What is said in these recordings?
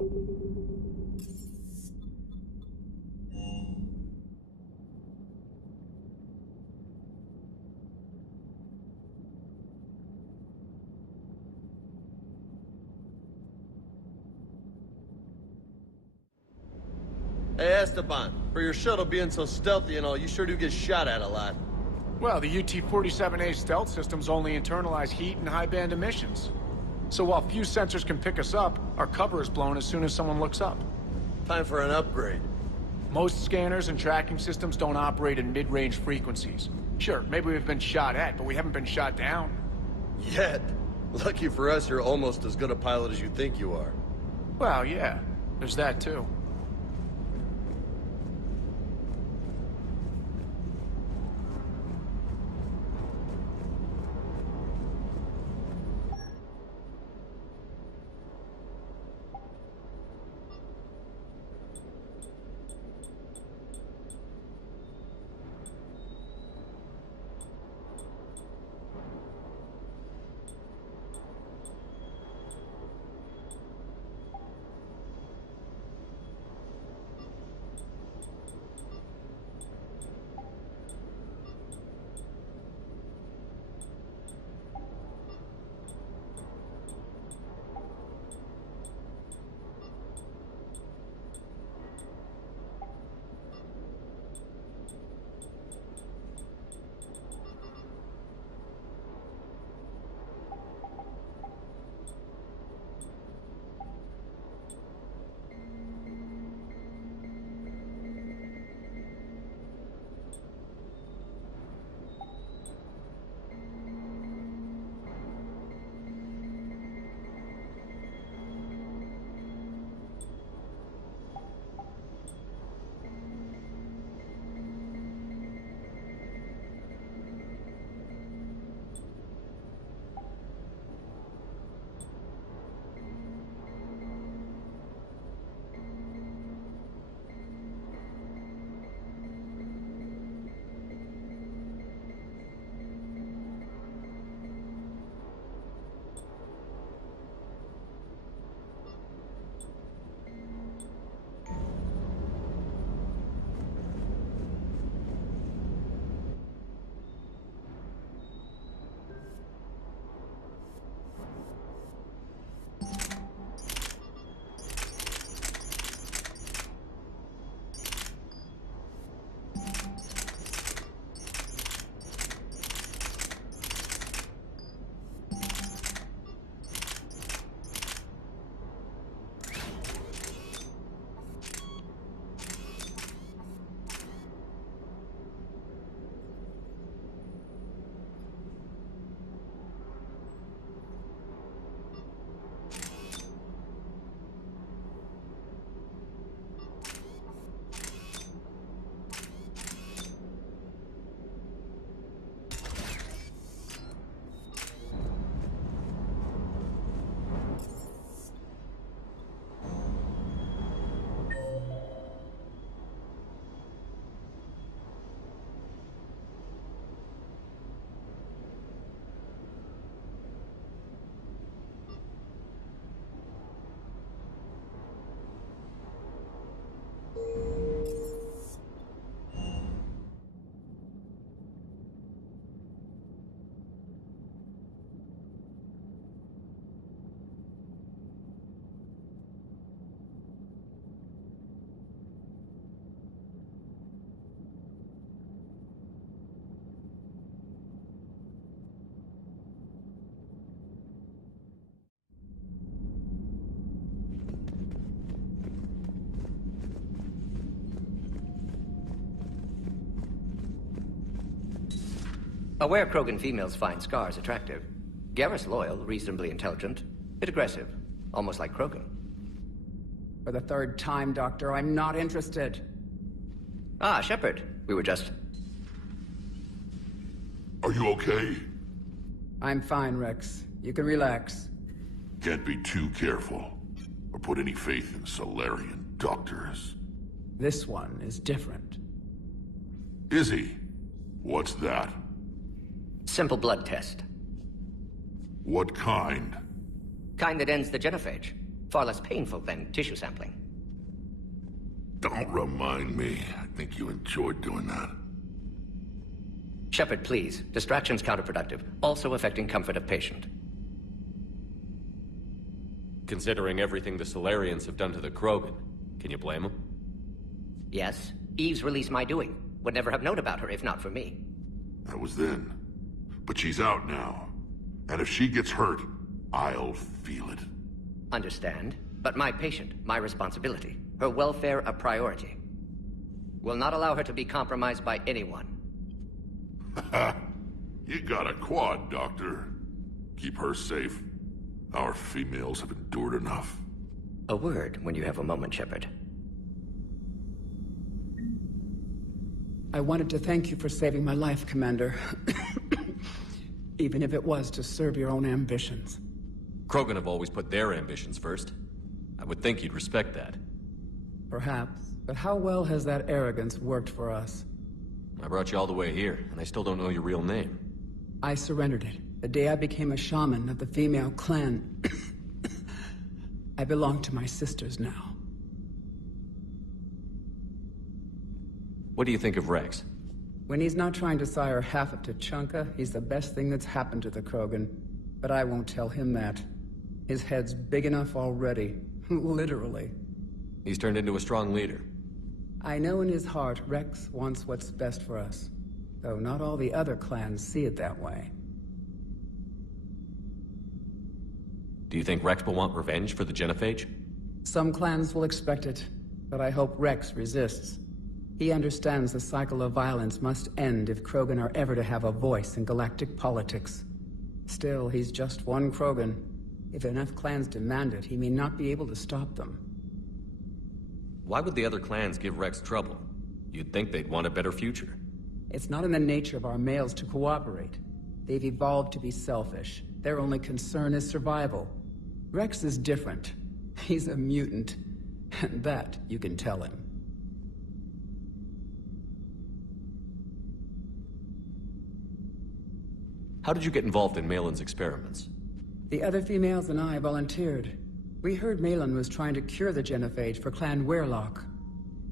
Hey, Esteban, for your shuttle being so stealthy and all, you sure do get shot at a lot. Well, the UT-47A stealth systems only internalize heat and high-band emissions. So while few sensors can pick us up, our cover is blown as soon as someone looks up. Time for an upgrade. Most scanners and tracking systems don't operate in mid-range frequencies. Sure, maybe we've been shot at, but we haven't been shot down. Yet. Lucky for us, you're almost as good a pilot as you think you are. Well, yeah. There's that, too. Aware Krogan females find scars attractive. Garrus loyal, reasonably intelligent, bit aggressive, almost like Krogan. For the third time, Doctor, I'm not interested. Ah, Shepard. We were just... Are you okay? I'm fine, Rex. You can relax. Can't be too careful, or put any faith in Solarian doctors. This one is different. Is he? What's that? Simple blood test. What kind? Kind that ends the genophage. Far less painful than tissue sampling. Don't remind me. I think you enjoyed doing that. Shepard, please. Distraction's counterproductive, also affecting comfort of patient. Considering everything the Solarians have done to the Krogan, can you blame them? Yes, Eve's released my doing. Would never have known about her if not for me. That was then. But she's out now. And if she gets hurt, I'll feel it. Understand, but my patient, my responsibility. Her welfare a priority. Will not allow her to be compromised by anyone. You got a quad, Doctor. Keep her safe. Our females have endured enough. A word when you have a moment, Shepard. I wanted to thank you for saving my life, Commander. Even if it was to serve your own ambitions. Krogan have always put their ambitions first. I would think you'd respect that. Perhaps, but how well has that arrogance worked for us? I brought you all the way here, and I still don't know your real name. I surrendered it the day I became a shaman of the female clan. I belong to my sisters now. What do you think of Rex? When he's not trying to sire half of Tuchanka, he's the best thing that's happened to the Krogan. But I won't tell him that. His head's big enough already. Literally. He's turned into a strong leader. I know in his heart Rex wants what's best for us. Though not all the other clans see it that way. Do you think Rex will want revenge for the Genophage? Some clans will expect it, but I hope Rex resists. He understands the cycle of violence must end if Krogan are ever to have a voice in galactic politics. Still, he's just one Krogan. If enough clans demand it, he may not be able to stop them. Why would the other clans give Rex trouble? You'd think they'd want a better future. It's not in the nature of our males to cooperate. They've evolved to be selfish. Their only concern is survival. Rex is different. He's a mutant. And that you can tell him. How did you get involved in Malin's experiments? The other females and I volunteered. We heard Malin was trying to cure the Genophage for Clan Weirlock.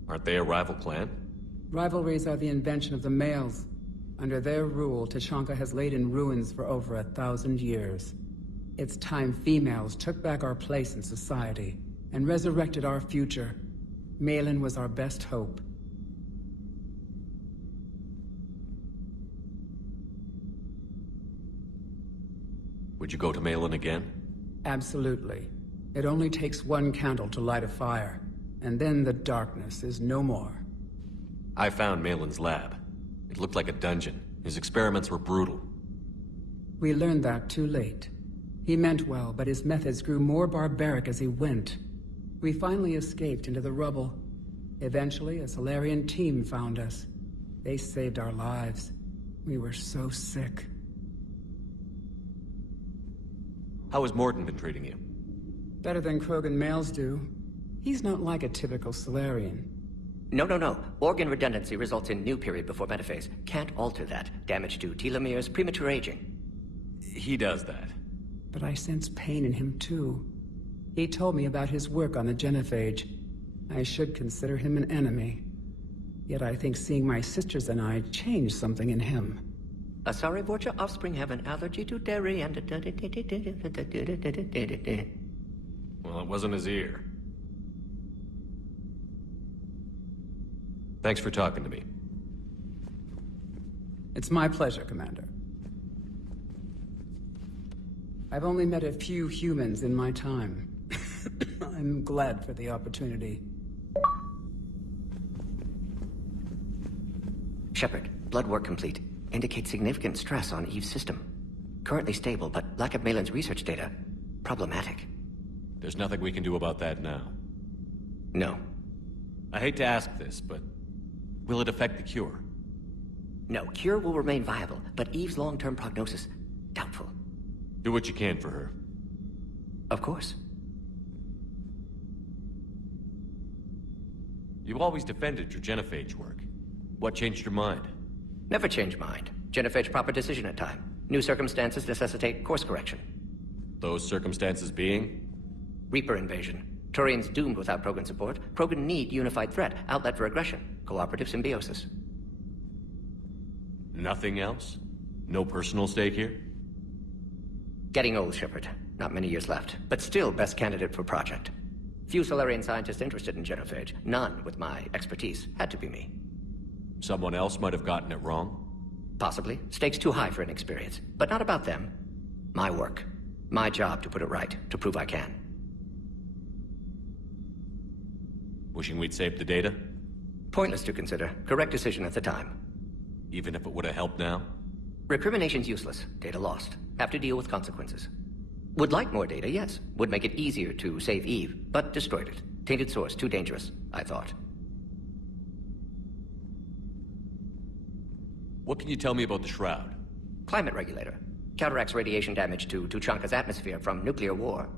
Aren't they a rival clan? Rivalries are the invention of the males. Under their rule, Tuchanka has laid in ruins for over 1,000 years. It's time females took back our place in society and resurrected our future. Malin was our best hope. Would you go to Malin again? Absolutely. It only takes one candle to light a fire, and then the darkness is no more. I found Malin's lab. It looked like a dungeon. His experiments were brutal. We learned that too late. He meant well, but his methods grew more barbaric as he went. We finally escaped into the rubble. Eventually, a Solarian team found us. They saved our lives. We were so sick. How has Mordin been treating you? Better than Krogan males do. He's not like a typical Solarian. No. Organ redundancy results in new period before metaphase. Can't alter that. Damage to telomeres, premature aging. He does that. But I sense pain in him too. He told me about his work on the Genophage. I should consider him an enemy. Yet I think seeing my sisters and I changed something in him. Asari Vorcha offspring have an allergy to dairy and... Well, it wasn't his ear. Thanks for talking to me. It's my pleasure, Commander. I've only met a few humans in my time. I'm glad for the opportunity. Shepard, blood work complete. Indicates significant stress on Eve's system. Currently stable, but lack of Malin's research data. Problematic. There's nothing we can do about that now. No. I hate to ask this, but will it affect the cure? No, cure will remain viable, but Eve's long-term prognosis, doubtful. Do what you can for her. Of course. You've always defended your Genophage work. What changed your mind? Never change mind. Genophage proper decision at time. New circumstances necessitate course correction. Those circumstances being? Reaper invasion. Turian's doomed without Krogan support. Krogan need unified threat, outlet for aggression, cooperative symbiosis. Nothing else? No personal stake here? Getting old, Shepard. Not many years left, but still best candidate for project. Few Solarian scientists interested in genophage. None with my expertise. Had to be me. Someone else might have gotten it wrong? Possibly. Stakes too high for inexperience. But not about them. My work. My job to put it right, to prove I can. Wishing we'd saved the data? Pointless to consider. Correct decision at the time. Even if it would have helped now? Recrimination's useless. Data lost. Have to deal with consequences. Would like more data, yes. Would make it easier to save Eve, but destroyed it. Tainted source, too dangerous, I thought. What can you tell me about the Shroud? Climate regulator. Counteracts radiation damage to Tuchanka's atmosphere from nuclear war.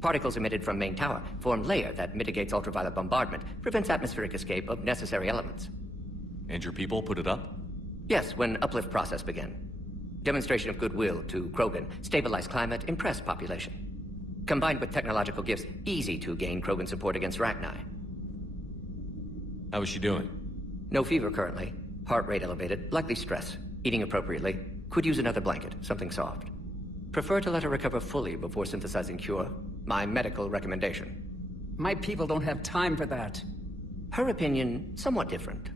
Particles emitted from main tower form layer that mitigates ultraviolet bombardment, prevents atmospheric escape of necessary elements. And your people put it up? Yes, when uplift process began. Demonstration of goodwill to Krogan, stabilize climate, impress population. Combined with technological gifts, easy to gain Krogan support against Rachni. How is she doing? No fever currently. Heart rate elevated, likely stress. Eating appropriately. Could use another blanket, something soft. Prefer to let her recover fully before synthesizing cure. My medical recommendation. My people don't have time for that. Her opinion, somewhat different.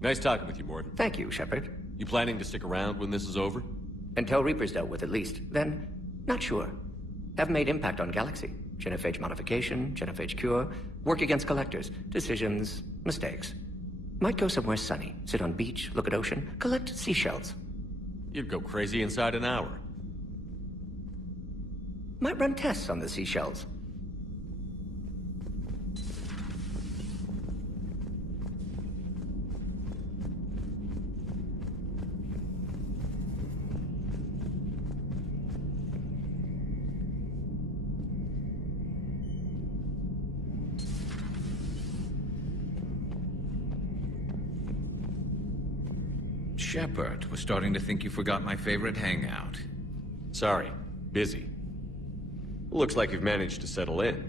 Nice talking with you, Morgan. Thank you, Shepard. You planning to stick around when this is over? Until Reaper's dealt with, at least. Then, not sure. Have made impact on Galaxy. Genophage modification, genophage cure, work against collectors, decisions, mistakes. Might go somewhere sunny, sit on beach, look at ocean, collect seashells. You'd go crazy inside an hour. Might run tests on the seashells. Shepard, was starting to think you forgot my favorite hangout. Sorry, busy. Looks like you've managed to settle in.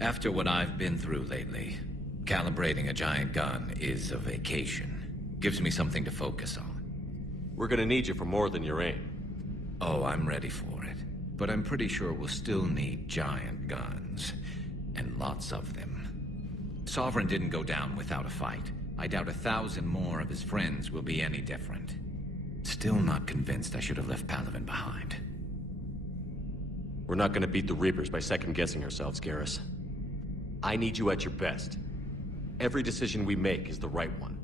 After what I've been through lately, calibrating a giant gun is a vacation. Gives me something to focus on. We're gonna need you for more than your aim. Oh, I'm ready for it. But I'm pretty sure we'll still need giant guns. And lots of them. Sovereign didn't go down without a fight. I doubt 1,000 more of his friends will be any different. Still not convinced I should have left Palaven behind. We're not gonna beat the Reapers by second-guessing ourselves, Garrus. I need you at your best. Every decision we make is the right one.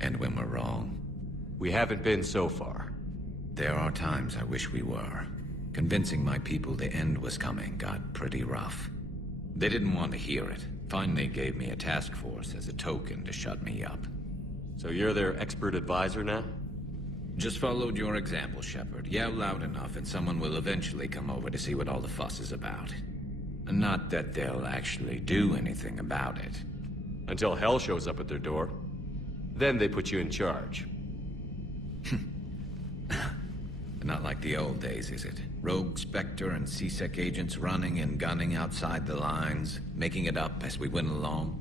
And when we're wrong? We haven't been so far. There are times I wish we were. Convincing my people the end was coming got pretty rough. They didn't want to hear it. Finally gave me a task force as a token to shut me up. So you're their expert advisor now? Just followed your example, Shepard. Yell loud enough and someone will eventually come over to see what all the fuss is about. Not that they'll actually do anything about it. Until hell shows up at their door. Then they put you in charge. Not like the old days, is it? Rogue Spectre and C-Sec agents running and gunning outside the lines, making it up as we went along.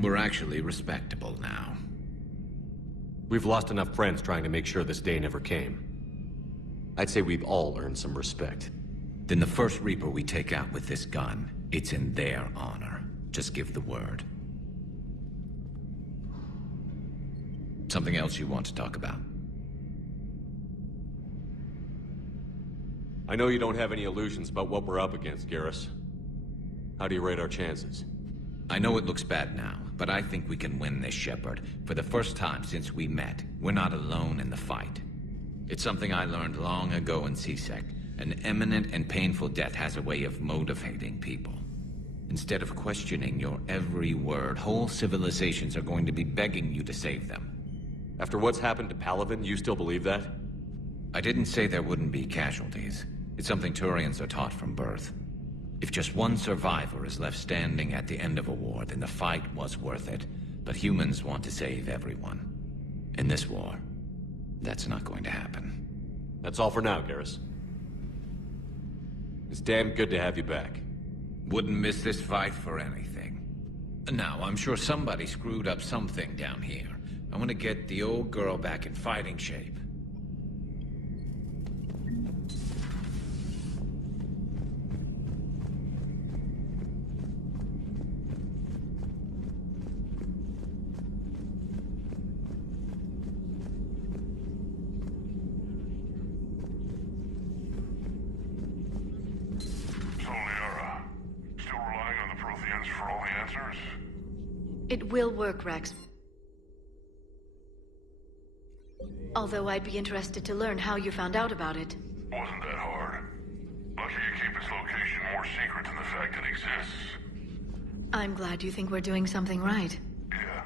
We're actually respectable now. We've lost enough friends trying to make sure this day never came. I'd say we've all earned some respect. Then the first Reaper we take out with this gun, it's in their honor. Just give the word. Something else you want to talk about? I know you don't have any illusions about what we're up against, Garrus. How do you rate our chances? I know it looks bad now, but I think we can win this, Shepard. For the first time since we met, we're not alone in the fight. It's something I learned long ago in C-Sec. An imminent and painful death has a way of motivating people. Instead of questioning your every word, whole civilizations are going to be begging you to save them. After what's happened to Palaven, you still believe that? I didn't say there wouldn't be casualties. It's something Turians are taught from birth. If just one survivor is left standing at the end of a war, then the fight was worth it. But humans want to save everyone. In this war, that's not going to happen. That's all for now, Garrus. It's damn good to have you back. Wouldn't miss this fight for anything. Now, I'm sure somebody screwed up something down here. I want to get the old girl back in fighting shape. It will work, Rex. Although I'd be interested to learn how you found out about it. Wasn't that hard. Lucky you keep its location more secret than the fact it exists. I'm glad you think we're doing something right. Yeah.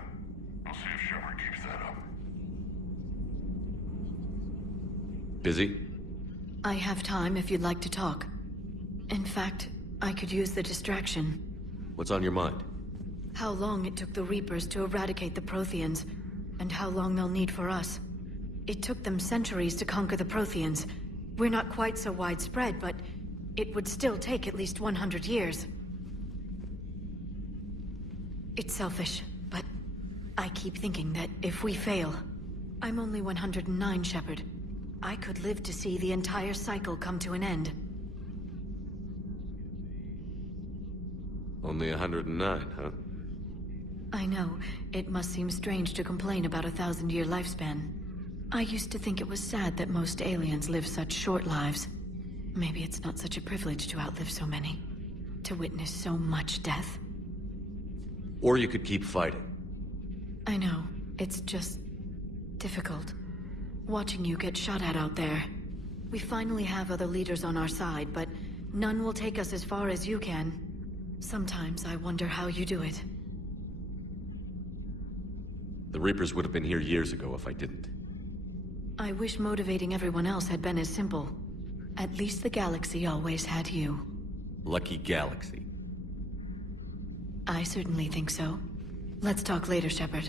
We'll see if Shepard keeps that up. Busy? I have time if you'd like to talk. In fact, I could use the distraction. What's on your mind? How long it took the Reapers to eradicate the Protheans, and how long they'll need for us. It took them centuries to conquer the Protheans. We're not quite so widespread, but it would still take at least 100 years. It's selfish, but I keep thinking that if we fail... I'm only 109, Shepard. I could live to see the entire cycle come to an end. Only 109, huh? I know. It must seem strange to complain about a 1,000-year lifespan. I used to think it was sad that most aliens live such short lives. Maybe it's not such a privilege to outlive so many. To witness so much death. Or you could keep fighting. I know. It's just... difficult. Watching you get shot at out there. We finally have other leaders on our side, but none will take us as far as you can. Sometimes I wonder how you do it. The Reapers would have been here years ago if I didn't. I wish motivating everyone else had been as simple. At least the galaxy always had you. Lucky galaxy. I certainly think so. Let's talk later, Shepard.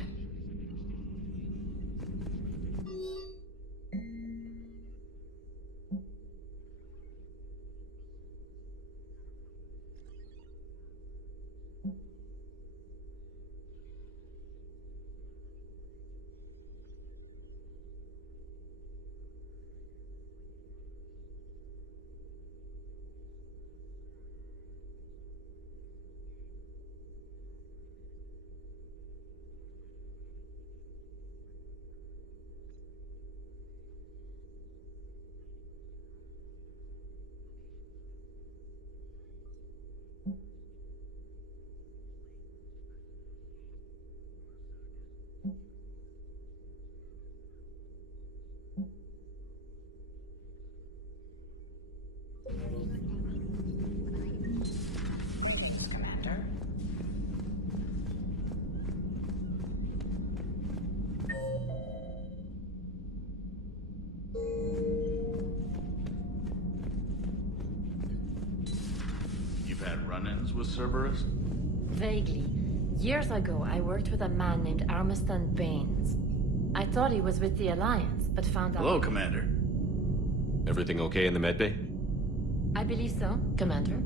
Commander? You've had run-ins with Cerberus? Vaguely. Years ago, I worked with a man named Armiston Baines. I thought he was with the Alliance, but found out... Hello, Commander. Everything okay in the medbay? I believe so, Commander.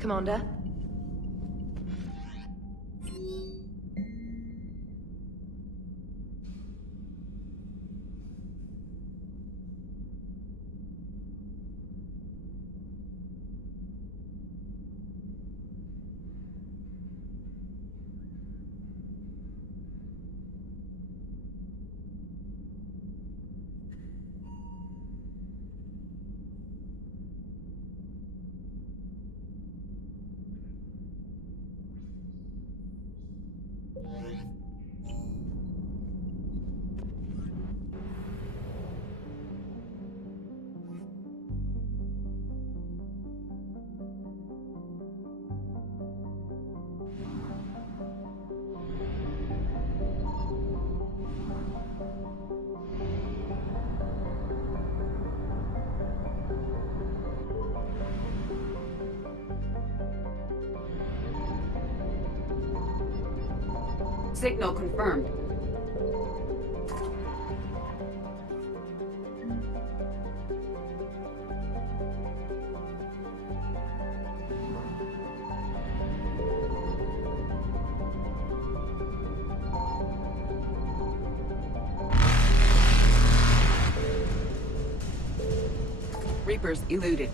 Commander? Signal confirmed. Reapers eluded.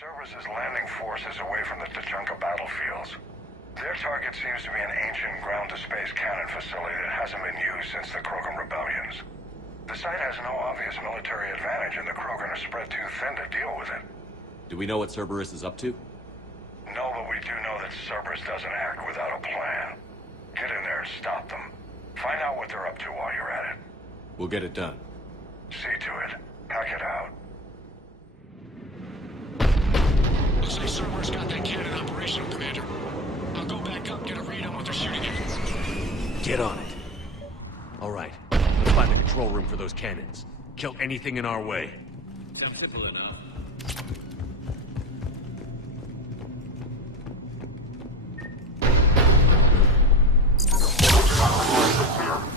Cerberus' landing force is away from the Tachanka battlefields. Their target seems to be an ancient ground-to-space cannon facility that hasn't been used since the Krogan rebellions. The site has no obvious military advantage, and the Krogan are spread too thin to deal with it. Do we know what Cerberus is up to? No, but we do know that Cerberus doesn't act without a plan. Get in there and stop them. Find out what they're up to while you're at it. We'll get it done. See to it. Hack it out. Looks like Cerberus got that cannon operational, Commander. I'll go back up, get a read on what they're shooting at. Get on it. All right, let's find the control room for those cannons. Kill anything in our way. Sounds simple enough.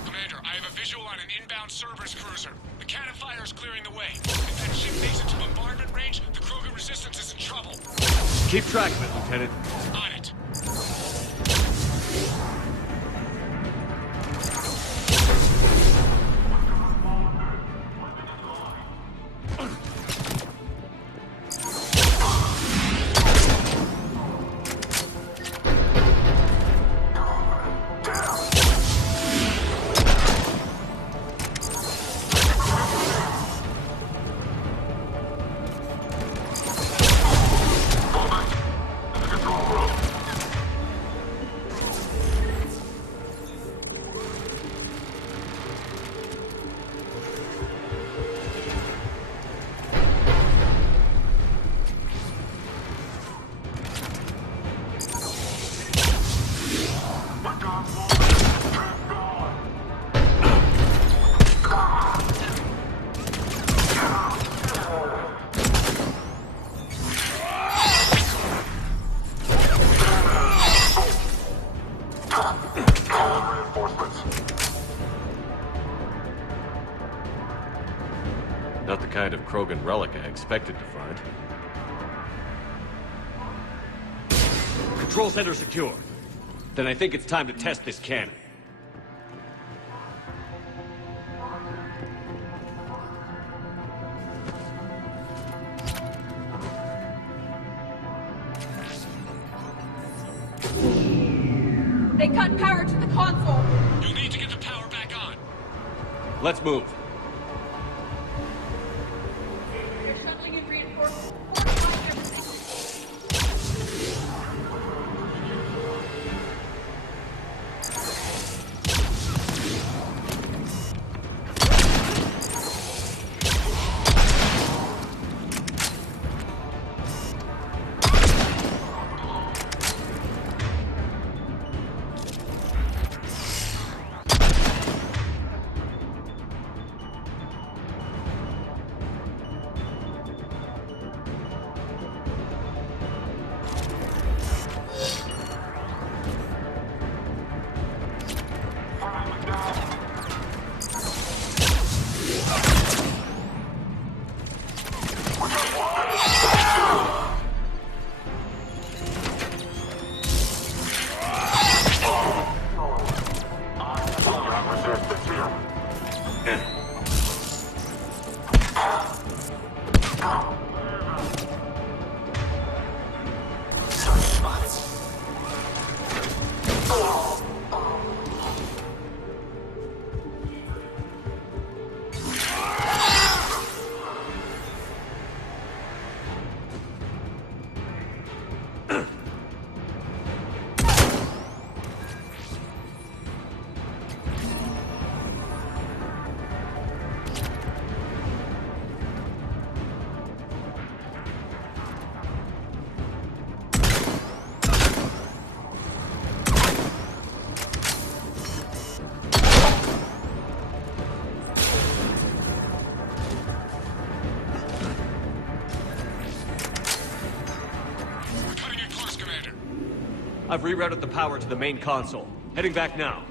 Commander, I have a visual on an inbound Cerberus cruiser. The cannon fire is clearing the way. If that ship makes it to bombardment range, the Krogan resistance is in trouble. Keep track of it, Lieutenant. On it. Not the kind of Krogan relic I expected to find. Control center secure. Then I think it's time to test this cannon. They cut power to the console. You'll need to get the power back on. Let's move. They're shuttling in reinforcements. Fortifying everything. I've rerouted the power to the main console. Heading back now.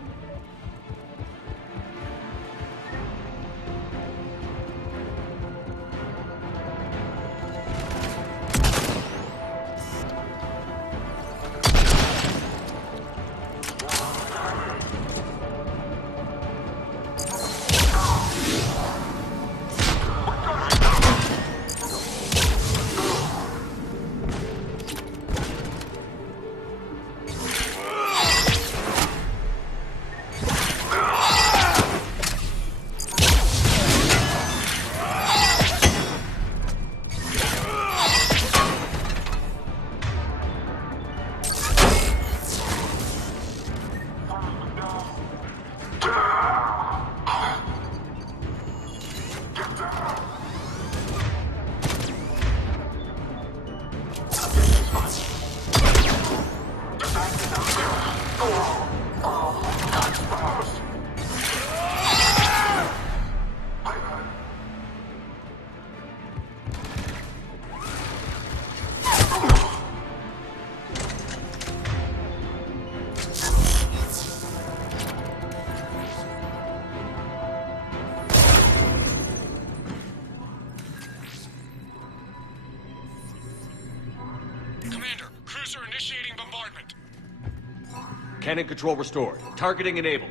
Cannon control restored. Targeting enabled.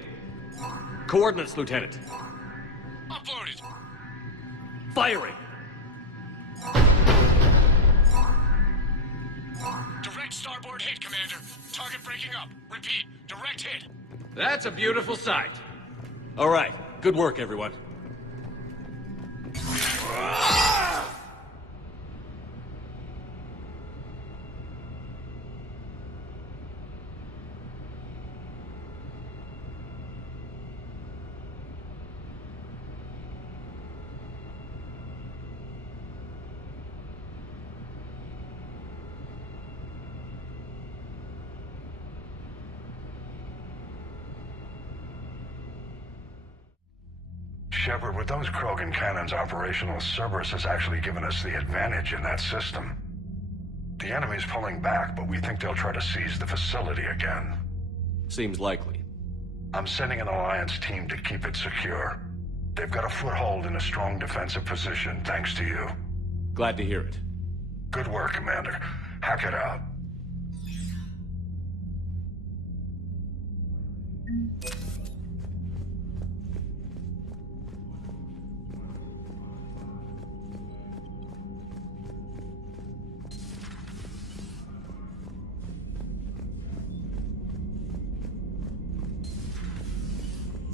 Coordinates, Lieutenant. Uploaded. Firing! Direct starboard hit, Commander. Target breaking up. Repeat, direct hit. That's a beautiful sight. All right. Good work, everyone. Shepard, with those Krogan cannons operational, Cerberus has actually given us the advantage in that system. The enemy's pulling back, but we think they'll try to seize the facility again. Seems likely. I'm sending an Alliance team to keep it secure. They've got a foothold in a strong defensive position, thanks to you. Glad to hear it. Good work, Commander. Hack it out.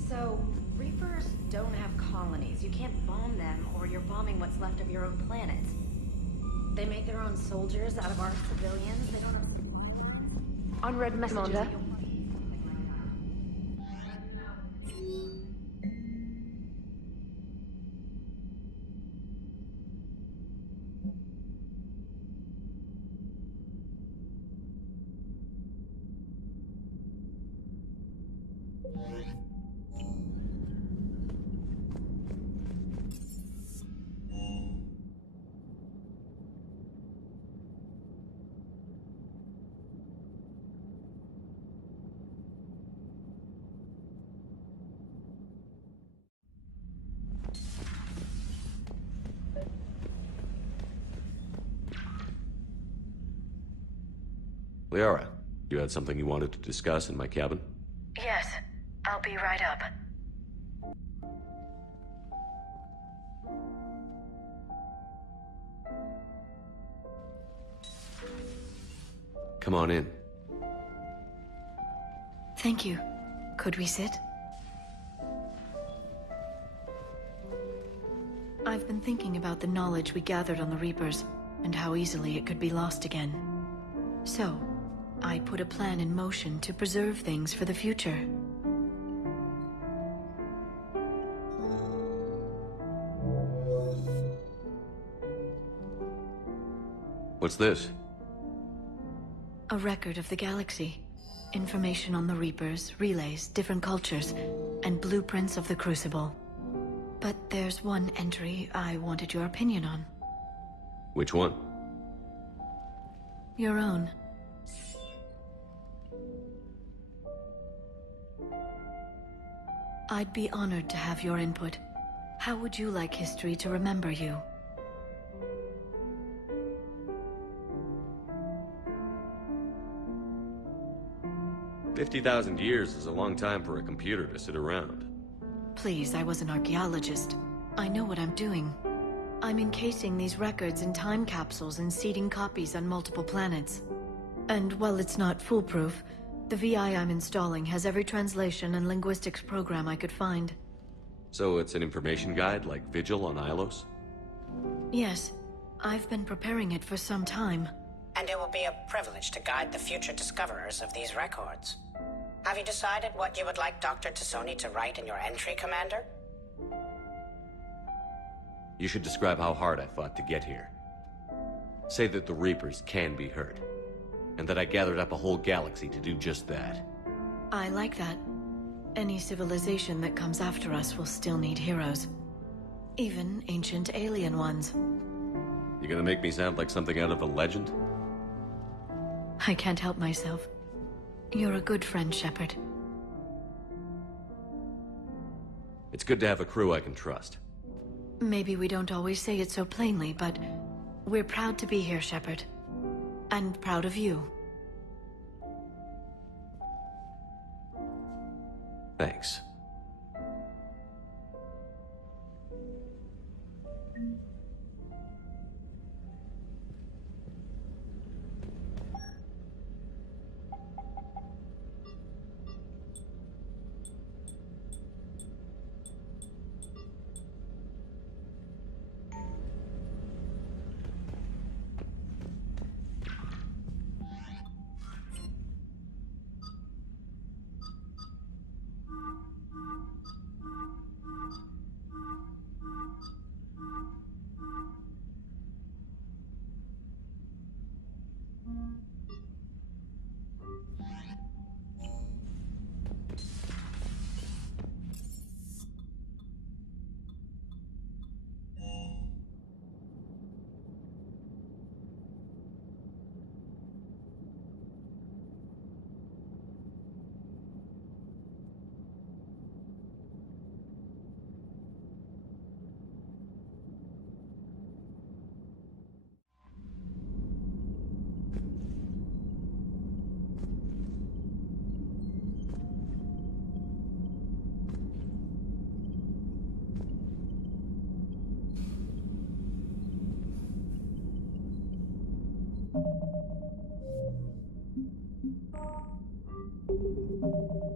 So, Reapers don't have colonies. You can't bomb them, or you're bombing what's left of your own planet. They make their own soldiers out of our civilians. They don't... Unread messages. Liara, you had something you wanted to discuss in my cabin? Yes, I'll be right up. Come on in. Thank you. Could we sit? I've been thinking about the knowledge we gathered on the Reapers, and how easily it could be lost again. So, I put a plan in motion to preserve things for the future. What's this? A record of the galaxy. Information on the Reapers, relays, different cultures, and blueprints of the Crucible. But there's one entry I wanted your opinion on. Which one? Your own. I'd be honored to have your input. How would you like history to remember you? $50,000 years is a long time for a computer to sit around. Please, I was an archaeologist. I know what I'm doing. I'm encasing these records in time capsules and seeding copies on multiple planets. And while it's not foolproof, the VI I'm installing has every translation and linguistics program I could find. So it's an information guide like Vigil on Ilos? Yes. I've been preparing it for some time. And it will be a privilege to guide the future discoverers of these records. Have you decided what you would like Dr. Tassoni to write in your entry, Commander? You should describe how hard I fought to get here. Say that the Reapers can be hurt, and that I gathered up a whole galaxy to do just that. I like that. Any civilization that comes after us will still need heroes. Even ancient alien ones. You gonna make me sound like something out of a legend? I can't help myself. You're a good friend, Shepard. It's good to have a crew I can trust. Maybe we don't always say it so plainly, but we're proud to be here, Shepard. And proud of you. Thanks.